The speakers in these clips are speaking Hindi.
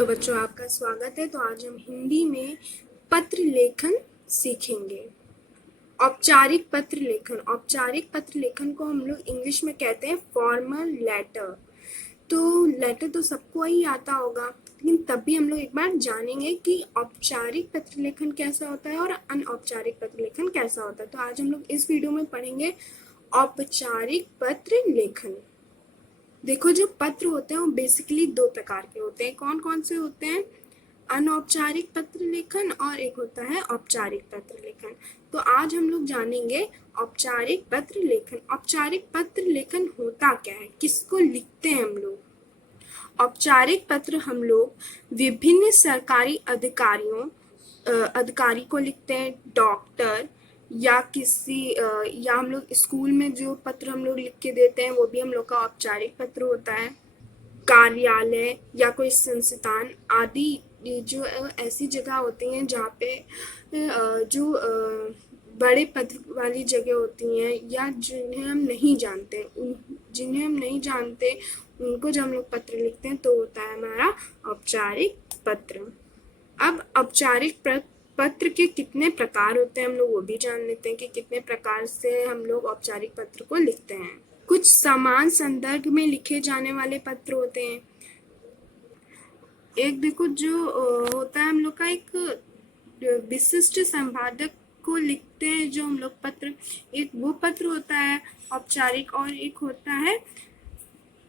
हेलो बच्चों, आपका स्वागत है। तो आज हम हिंदी में पत्र लेखन सीखेंगे। औपचारिक पत्र लेखन। औपचारिक पत्र लेखन को हम लोग इंग्लिश में कहते हैं फॉर्मल लेटर। तो लेटर तो सबको ही आता होगा, लेकिन तब भी हम लोग एक बार जानेंगे कि औपचारिक पत्र लेखन कैसा होता है और अनौपचारिक पत्र लेखन कैसा होता है। तो आज हम लोग इस वीडियो में पढ़ेंगे औपचारिक पत्र लेखन। देखो, जो पत्र होते हैं वो बेसिकली दो प्रकार के होते हैं। कौन कौन से होते हैं? अनौपचारिक पत्र लेखन और एक होता है औपचारिक पत्र लेखन। तो आज हम लोग जानेंगे औपचारिक पत्र लेखन। औपचारिक पत्र लेखन होता क्या है, किसको लिखते हैं हम लोग? औपचारिक पत्र हम लोग विभिन्न सरकारी अधिकारी को लिखते हैं। डॉक्टर या या हम लोग स्कूल में जो पत्र हम लोग लिख के देते हैं वो भी हम लोग का औपचारिक पत्र होता है। कार्यालय या कोई संस्थान आदि, ये जो ऐसी जगह होती हैं जहाँ पे जो बड़े पद वाली जगह होती हैं या जिन्हें हम नहीं जानते उनको जब हम लोग पत्र लिखते हैं तो होता है हमारा औपचारिक पत्र। अब औपचारिक पत्र के कितने प्रकार होते हैं हम लोग वो भी जान लेते हैं कि कितने प्रकार से हम लोग औपचारिक पत्र को लिखते हैं। कुछ समान संदर्भ में लिखे जाने वाले पत्र होते हैं। एक देखो, जो होता है हम लोग का एक विशिष्ट संपादक को लिखते हैं जो हम लोग पत्र, एक वो पत्र होता है औपचारिक, और एक होता है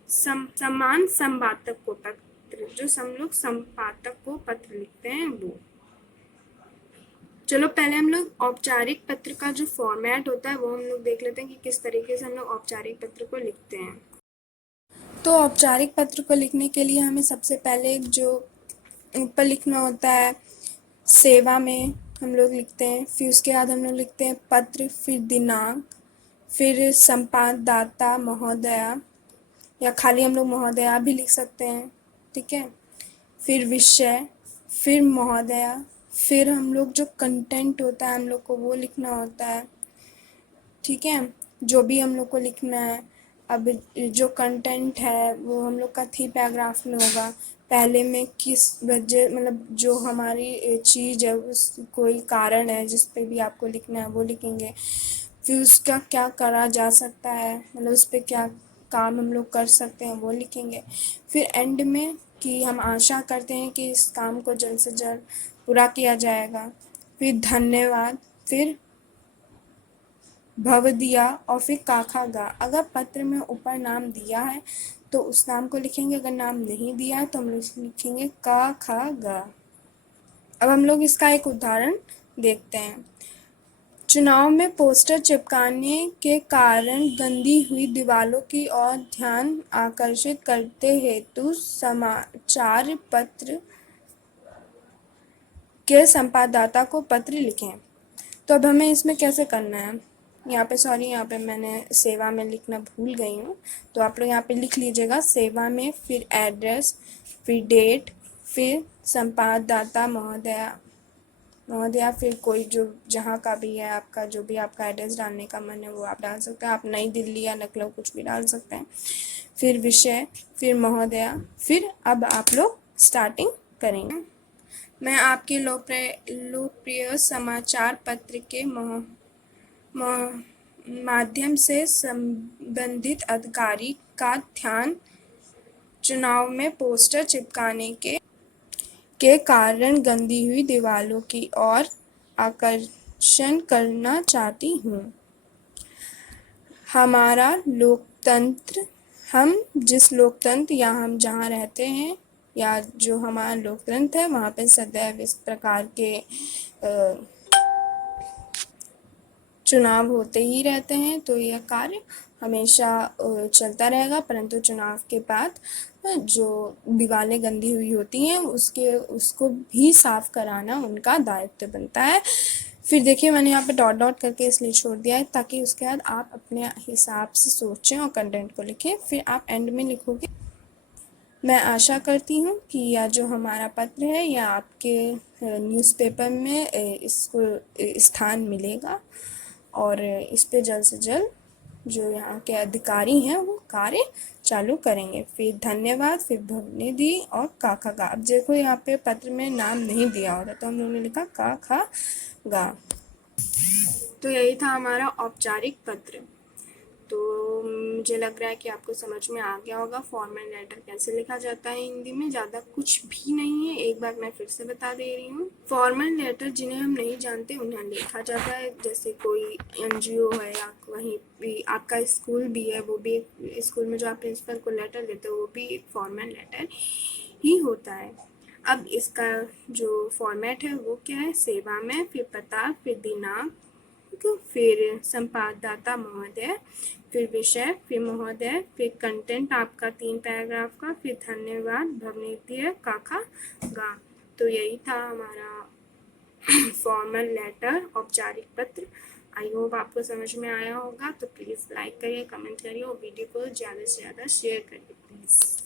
समान संपादक को पत्र, जो हम लोग संपादक को पत्र लिखते हैं वो। चलो पहले हम लोग औपचारिक पत्र का जो फॉर्मेट होता है वो हम लोग देख लेते हैं कि किस तरीके से हम लोग औपचारिक पत्र को लिखते हैं। तो औपचारिक पत्र को लिखने के लिए हमें सबसे पहले जो ऊपर लिखना होता है सेवा में हम लोग लिखते हैं, फिर उसके बाद हम लोग लिखते हैं पत्र, फिर दिनांक, फिर संपाददाता महोदया, या खाली हम लोग महोदया भी लिख सकते हैं, ठीक है। फिर विषय, फिर महोदया, फिर हम लोग जो कंटेंट होता है हम लोग को वो लिखना होता है, ठीक है, जो भी हम लोग को लिखना है। अब जो कंटेंट है वो हम लोग का 3 पैराग्राफ में होगा। पहले में किस वजह, मतलब जो हमारी चीज़ है उस कोई कारण है जिस पे भी आपको लिखना है वो लिखेंगे। फिर उसका क्या करा जा सकता है, मतलब उस पर क्या काम हम लोग कर सकते हैं वो लिखेंगे। फिर एंड में कि हम आशा करते हैं कि इस काम को जल्द से जल्द पूरा किया जाएगा। फिर धन्यवाद, फिर भव दिया, और फिर काखा गा। अगर पत्र में ऊपर नाम दिया है तो उस नाम को लिखेंगे, अगर नाम नहीं दिया है तो हम लोग लिखेंगे का खा गा। अब हम लोग इसका एक उदाहरण देखते हैं। चुनाव में पोस्टर चिपकाने के कारण गंदी हुई दीवारों की ओर ध्यान आकर्षित करते हेतु समाचार पत्र के संपाददाता को पत्र लिखें। तो अब हमें इसमें कैसे करना है, यहाँ पे मैंने सेवा में लिखना भूल गई हूँ, तो आप लोग यहाँ पे लिख लीजिएगा सेवा में, फिर एड्रेस, फिर डेट, फिर संपाददाता महोदया, फिर कोई जो जहाँ का भी है आपका, जो भी आपका एड्रेस डालने का मन है वो आप डाल सकते हैं। आप नई दिल्ली या लखनऊ कुछ भी डाल सकते हैं। फिर विषय, फिर महोदया, फिर अब आप लोग स्टार्टिंग करेंगे। मैं आपके लोकप्रिय समाचार पत्र के माध्यम से संबंधित अधिकारी का ध्यान चुनाव में पोस्टर चिपकाने के कारण गंदी हुई दीवारों की ओर आकर्षण करना चाहती हूँ। हमारा लोकतंत्र, हम जिस लोकतंत्र या हम जहाँ रहते हैं या जो हमारा लोकतंत्र है वहाँ पे सदैव इस प्रकार के चुनाव होते ही रहते हैं, तो यह कार्य हमेशा चलता रहेगा। परंतु चुनाव के बाद जो दीवारें गंदी हुई होती हैं उसको भी साफ कराना उनका दायित्व बनता है। फिर देखिए, मैंने यहाँ पे डॉट डॉट करके इसलिए छोड़ दिया है ताकि उसके बाद आप अपने हिसाब से सोचें और कंटेंट को लिखें। फिर आप एंड में लिखोगे मैं आशा करती हूँ कि यह जो हमारा पत्र है या आपके न्यूज़पेपर में इसको स्थान मिलेगा और इस पे जल्द से जल्द जो यहाँ के अधिकारी हैं वो कार्य चालू करेंगे। फिर धन्यवाद, फिर भवनिधि और का खा गा। अब देखो यहाँ पे पत्र में नाम नहीं दिया होता तो हम लोगों ने लिखा का खा गा। तो यही था हमारा औपचारिक पत्र। तो मुझे लग रहा है कि आपको समझ में आ गया होगा फॉर्मल लेटर कैसे लिखा जाता है हिंदी में। ज़्यादा कुछ भी नहीं है, एक बार मैं फिर से बता दे रही हूँ। फॉर्मल लेटर जिन्हें हम नहीं जानते उन्हें लिखा जाता है, जैसे कोई एनजीओ है या वहीं भी आपका स्कूल भी है, वो भी स्कूल में जो आप प्रिंसिपल को लेटर देते हो वो भी एक फॉर्मल लेटर ही होता है। अब इसका जो फॉर्मेट है वो क्या है, सेवा में, फिर पता, फिर दिनांक, फिर संपाददाता महोदय, फिर विषय, फिर महोदय, फिर कंटेंट आपका 3 पैराग्राफ का, फिर धन्यवाद, भवनीतीय काखा गा। तो यही था हमारा फॉर्मल लेटर, औपचारिक पत्र। आई होप आपको समझ में आया होगा। तो प्लीज़ लाइक करिए, कमेंट करिए और वीडियो को ज़्यादा से ज़्यादा शेयर करिए प्लीज़।